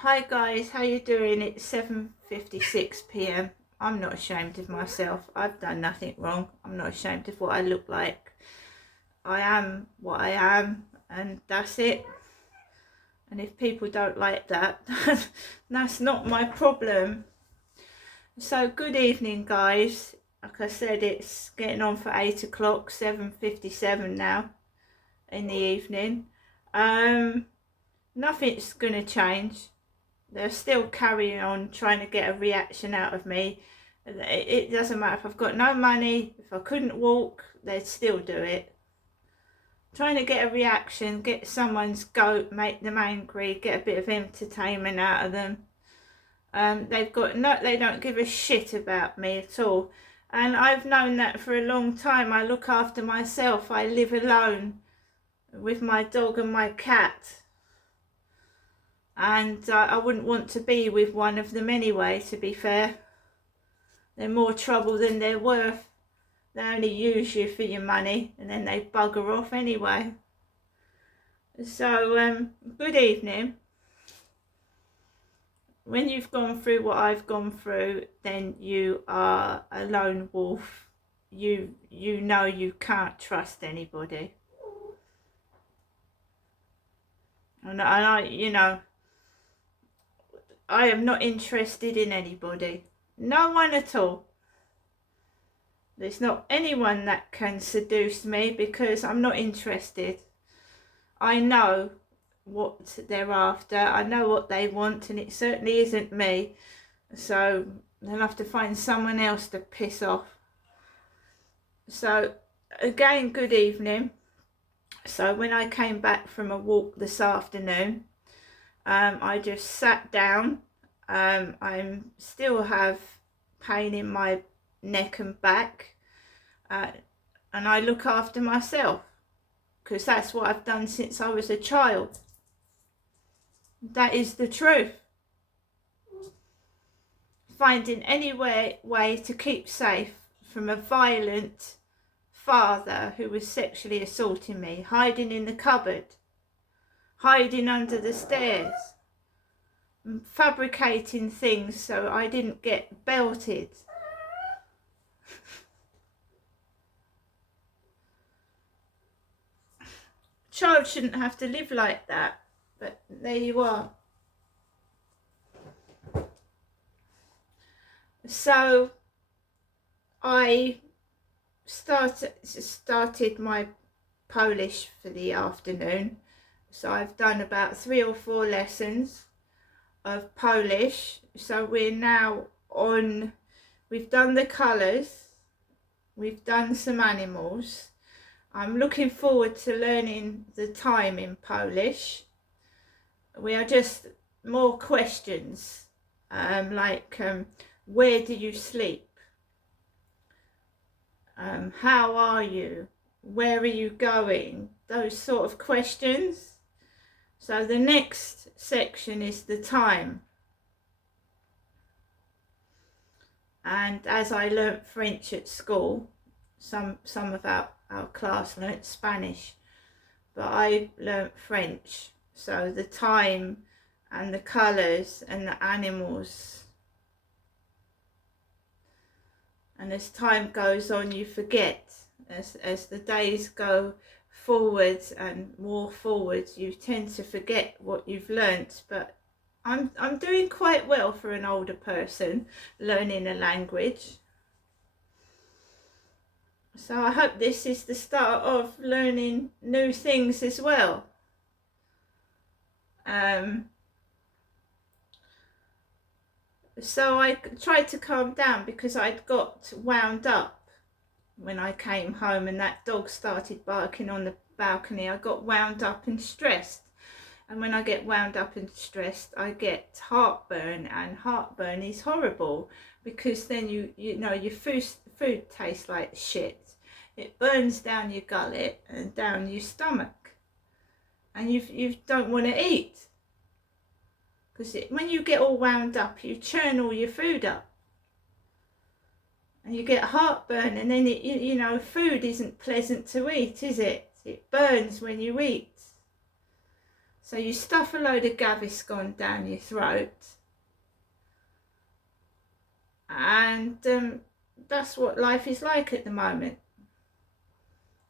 Hi guys, how you doing? It's 7:56 p.m. I'm not ashamed of myself. I've done nothing wrong. I'm not ashamed of what I look like. I am what I am, and that's it. And if people don't like that, that's not my problem. So good evening guys. Like I said, it's getting on for 8 o'clock, 7:57 now in the evening. Nothing's gonna change. They're still carrying on trying to get a reaction out of me. It doesn't matter if I've got no money, if I couldn't walk, they'd still do it. Trying to get a reaction, get someone's goat, make them angry, get a bit of entertainment out of them. They don't give a shit about me at all. And I've known that for a long time. I look after myself. I live alone with my dog and my cat. And I wouldn't want to be with one of them anyway, to be fair. They're more trouble than they're worth. They only use you for your money and then they bugger off anyway. So, good evening. When you've gone through what I've gone through, then you are a lone wolf. You know you can't trust anybody. And I am not interested in anybody. No one at all. There's not anyone that can seduce me because I'm not interested. I know what they're after. I know what they want, and it certainly isn't me. So they'll have to find someone else to piss off. So again, good evening. So when I came back from a walk this afternoon, I just sat down. I still have pain in my neck and back, and I look after myself because that's what I've done since I was a child. That is the truth. Finding any way to keep safe from a violent father who was sexually assaulting me, hiding in the cupboard, hiding under the stairs, fabricating things so I didn't get belted. Child shouldn't have to live like that, but there you are. So I started my Polish for the afternoon. So I've done about 3 or 4 lessons of Polish. So we're now on, we've done the colours, we've done some animals. I'm looking forward to learning the time in Polish. We are just more questions, like where do you sleep? How are you? Where are you going? Those sort of questions. So the next section is the time. And as I learnt French at school, some of our class learnt Spanish, but I learnt French. So the time and the colours and the animals. And as time goes on, you forget. As the days go forwards and more forwards, you tend to forget what you've learnt. But I'm doing quite well for an older person learning a language. So I hope this is the start of learning new things as well. So I tried to calm down because I'd got wound up when I came home and that dog started barking on the balcony. I got wound up and stressed. And when I get wound up and stressed, I get heartburn, and heartburn is horrible because then you know your food tastes like shit. It burns down your gullet and down your stomach, and you don't want to eat because when you get all wound up, you churn all your food up, and you get heartburn, and then you know food isn't pleasant to eat, is it? It burns when you eat. So you stuff a load of Gaviscon down your throat, and that's what life is like at the moment.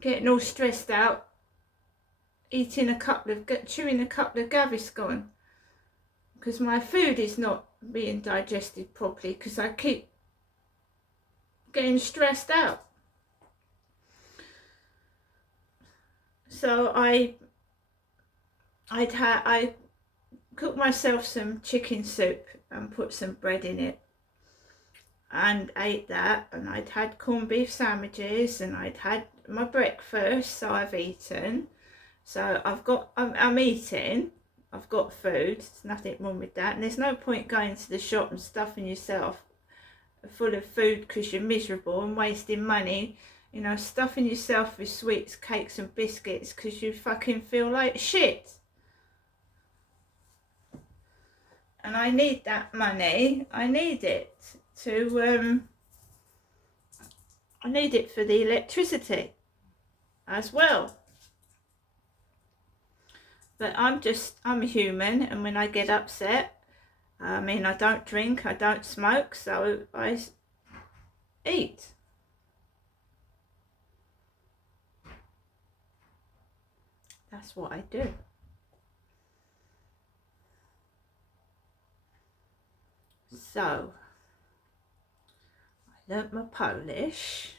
Getting all stressed out, chewing a couple of Gaviscon, because my food is not being digested properly because I keep getting stressed out. So I cooked myself some chicken soup and put some bread in it and ate that, and I'd had corned beef sandwiches and I'd had my breakfast, so I've eaten. So I'm eating, I've got food, there's nothing wrong with that, and there's no point going to the shop and stuffing yourself full of food because you're miserable and wasting money, you know, stuffing yourself with sweets, cakes and biscuits because you fucking feel like shit. And I need that money, I need it to I need it for the electricity as well. But I'm a human, and when I get upset, I mean, I don't drink, I don't smoke, so I eat. That's what I do. So, I learnt my Polish,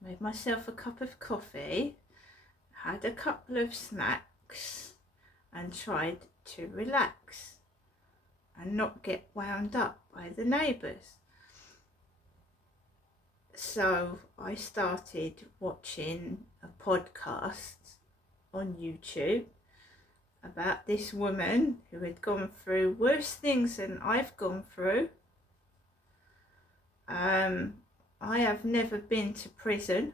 made myself a cup of coffee, had a couple of snacks, and tried to relax and not get wound up by the neighbours. So I started watching a podcast on YouTube about this woman who had gone through worse things than I've gone through. I have never been to prison.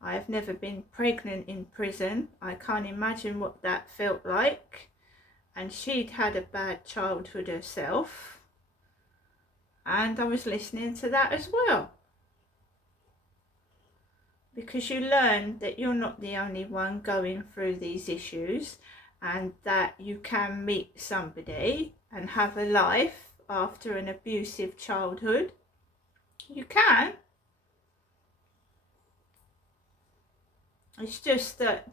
I have never been pregnant in prison. I can't imagine what that felt like. And she'd had a bad childhood herself. And I was listening to that as well. Because you learn that you're not the only one going through these issues, and that you can meet somebody and have a life after an abusive childhood. You can. It's just that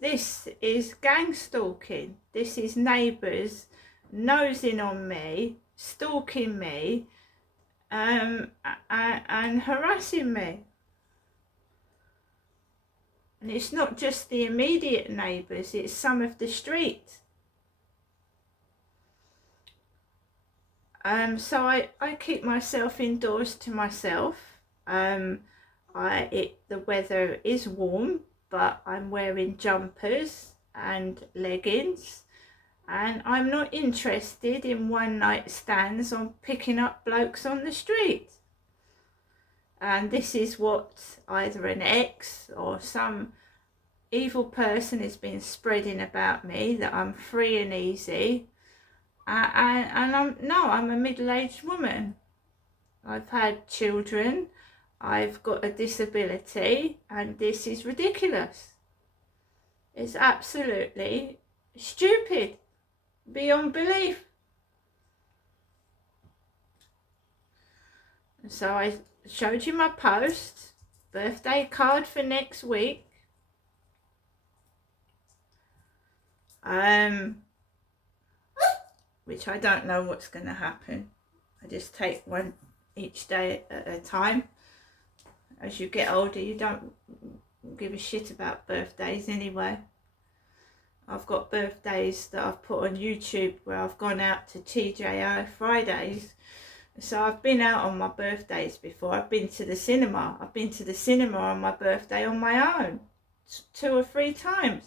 this is gang stalking. This is neighbours nosing on me, stalking me, and harassing me. And it's not just the immediate neighbours, it's some of the street. So I keep myself indoors to myself. The weather is warm, but I'm wearing jumpers and leggings, and I'm not interested in one night stands on picking up blokes on the street. And this is what either an ex or some evil person has been spreading about me, that I'm free and easy. And I'm a middle-aged woman. I've had children, I've got a disability, and this is ridiculous. It's absolutely stupid, beyond belief. So I showed you my post, birthday card for next week. Which I don't know what's going to happen. I just take one each day at a time. As you get older, you don't give a shit about birthdays anyway. I've got birthdays that I've put on YouTube where I've gone out to TGI Fridays. So I've been out on my birthdays before. I've been to the cinema. I've been to the cinema on my birthday on my own 2 or 3 times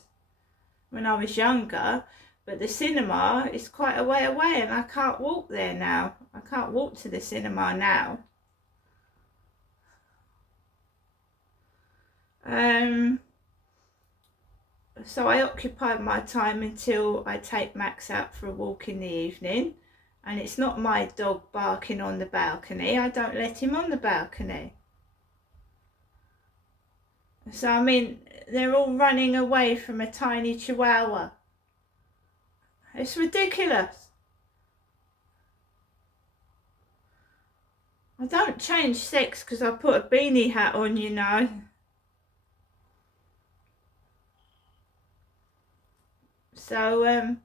when I was younger. But the cinema is quite a way away, and I can't walk there now. I can't walk to the cinema now. So I occupy my time until I take Max out for a walk in the evening. And it's not my dog barking on the balcony. I don't let him on the balcony. So, I mean, they're all running away from a tiny chihuahua. It's ridiculous. I don't change sex because I put a beanie hat on, you know. So,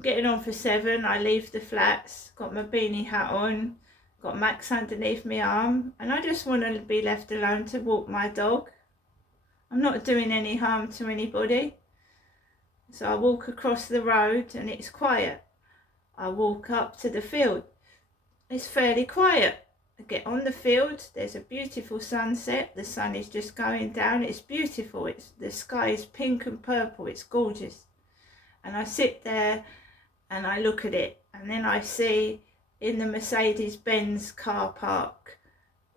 getting on for 7, I leave the flats, got my beanie hat on, got Max underneath my arm, and I just want to be left alone to walk my dog. I'm not doing any harm to anybody. So I walk across the road and it's quiet. I walk up to the field. It's fairly quiet. I get on the field. There's a beautiful sunset. The sun is just going down. It's beautiful. The sky is pink and purple. It's gorgeous. And I sit there and I look at it. And then I see in the Mercedes-Benz car park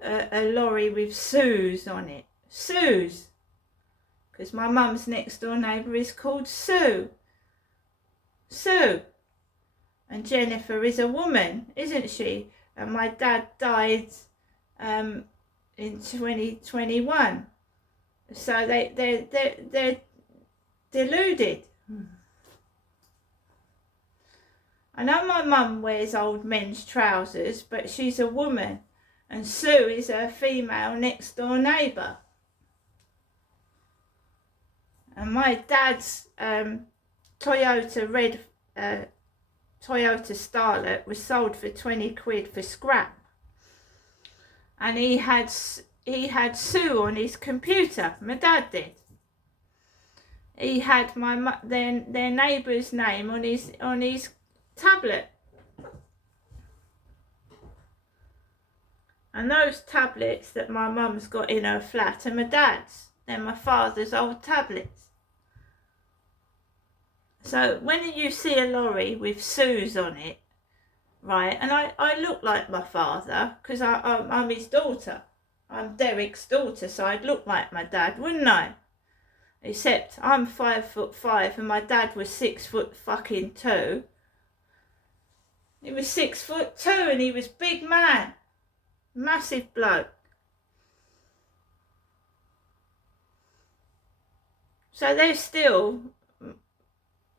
a lorry with Sue's on it. Sue's. Because my mum's next door neighbour is called Sue. Sue. And Jennifer is a woman, isn't she? And my dad died in 2021. So they're deluded. I know my mum wears old men's trousers, but she's a woman. And Sue is her female next door neighbour. And my dad's Toyota Starlet was sold for 20 quid for scrap. And he had Sue on his computer. My dad did. He had their neighbour's name on his tablet. And those tablets that my mum's got in her flat are my dad's. They're my father's old tablets. So when you see a lorry with Sue's on it, right, and I look like my father because I'm his daughter. I'm Derek's daughter, so I'd look like my dad, wouldn't I? Except I'm 5'5" and my dad was 6'2". He was 6'2" and he was big man, massive bloke. So they're still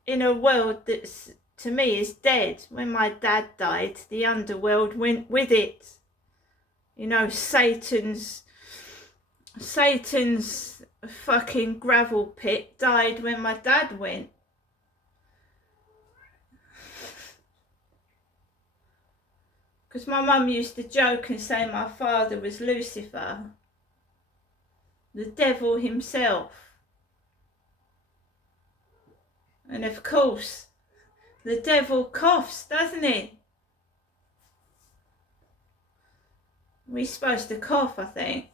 in a world that's, to me, is dead. When my dad died, the underworld went with it. You know, Satan's fucking gravel pit died when my dad went. Because my mum used to joke and say my father was Lucifer, the devil himself. And of course, the devil coughs, doesn't he? We're supposed to cough, I think.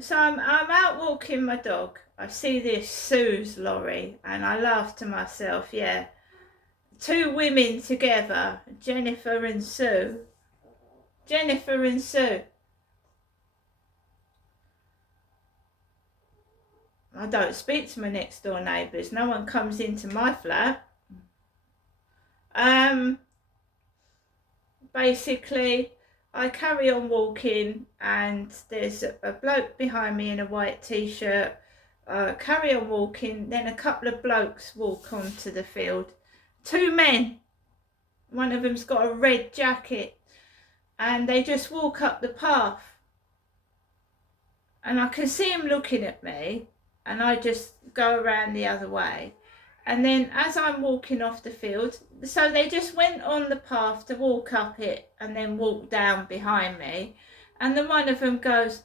So I'm out walking my dog. I see this Sue's lorry and I laugh to myself, yeah. 2 women together, Jennifer and Sue. Jennifer and Sue. I don't speak to my next door neighbours. No one comes into my flat. Basically, I carry on walking and there's a bloke behind me in a white t-shirt. Carry on walking, then a couple of blokes walk onto the field. 2 men. One of them's got a red jacket and they just walk up the path. And I can see him looking at me. And I just go around the other way. And then as I'm walking off the field, so they just went on the path to walk up it and then walk down behind me. And then one of them goes,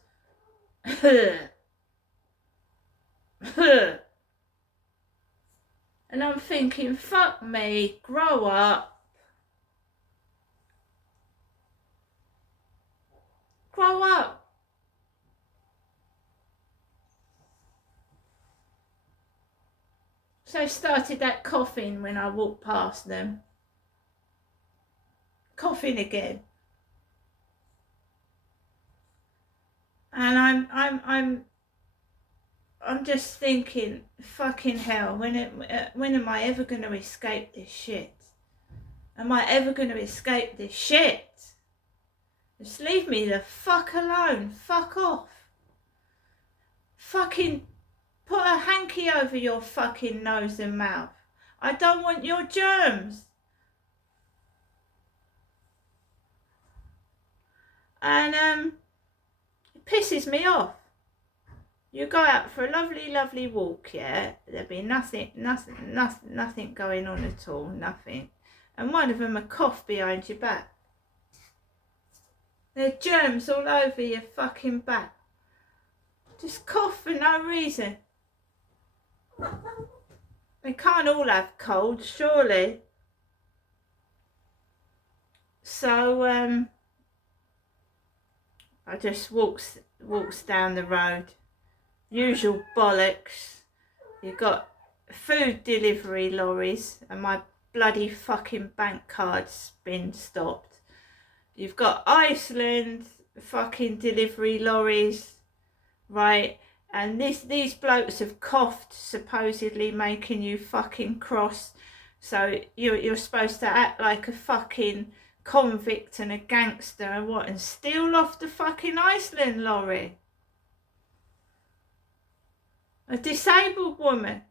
huh, huh. And I'm thinking, fuck me, grow up. Grow up. So I started that coughing when I walked past them. Coughing again. And I'm just thinking, fucking hell, when am I ever going to escape this shit? Am I ever going to escape this shit? Just leave me the fuck alone. Fuck off. Fucking put a hanky over your fucking nose and mouth. I don't want your germs. And it pisses me off. You go out for a lovely walk, yeah? There'll be nothing going on at all, nothing. And one of them a cough behind your back. There are germs all over your fucking back. Just cough for no reason. They can't all have colds, surely. So, I just walks down the road. Usual bollocks. You've got food delivery lorries and my bloody fucking bank card's been stopped. You've got Iceland fucking delivery lorries, right? And these blokes have coughed, supposedly making you fucking cross. So you're supposed to act like a fucking convict and a gangster and what, and steal off the fucking Iceland lorry. A disabled woman.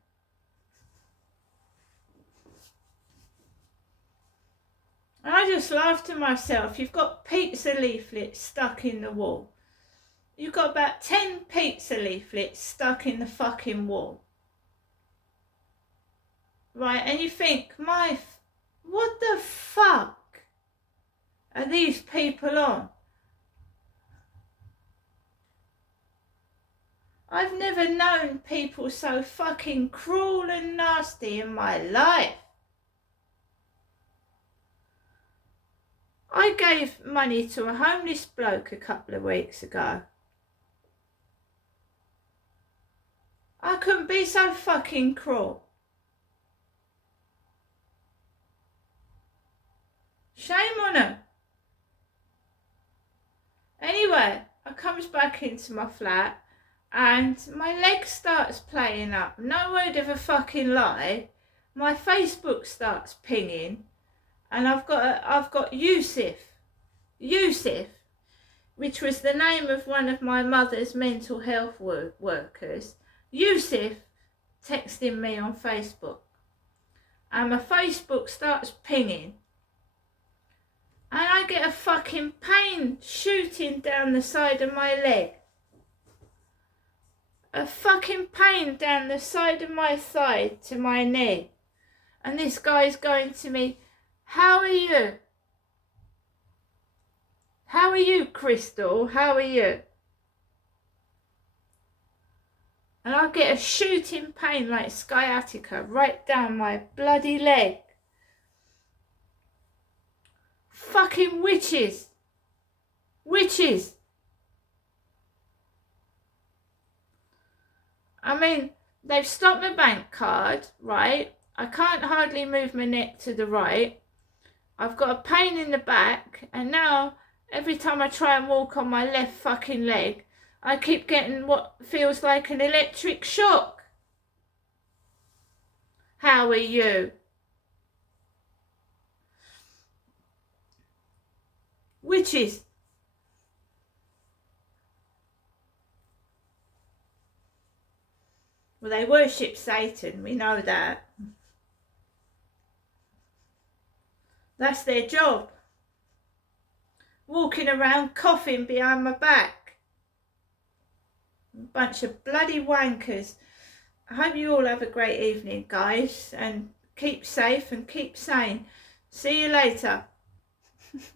And I just laugh to myself. You've got pizza leaflets stuck in the wall. You've got about 10 pizza leaflets stuck in the fucking wall. Right, and you think, what the fuck are these people on? I've never known people so fucking cruel and nasty in my life. I gave money to a homeless bloke a couple of weeks ago. I couldn't be so fucking cruel. Shame on her. Anyway, I comes back into my flat and my leg starts playing up. No word of a fucking lie. My Facebook starts pinging, and I've got Yusuf, which was the name of one of my mother's mental health workers. Yusuf texting me on Facebook, and my Facebook starts pinging, and I get a fucking pain shooting down the side of my leg. A fucking pain down the side of my thigh to my knee. And this guy's going to me, how are you? How are you, Crystal? How are you? And I get a shooting pain like sciatica right down my bloody leg. Fucking witches. Witches. I mean, they've stopped my bank card, right? I can't hardly move my neck to the right. I've got a pain in the back, and now every time I try and walk on my left fucking leg, I keep getting what feels like an electric shock. How are you? Witches. Well, they worship Satan, we know that. That's their job. Walking around coughing behind my back. Bunch of bloody wankers. I hope you all have a great evening, guys, and keep safe and keep sane. See you later.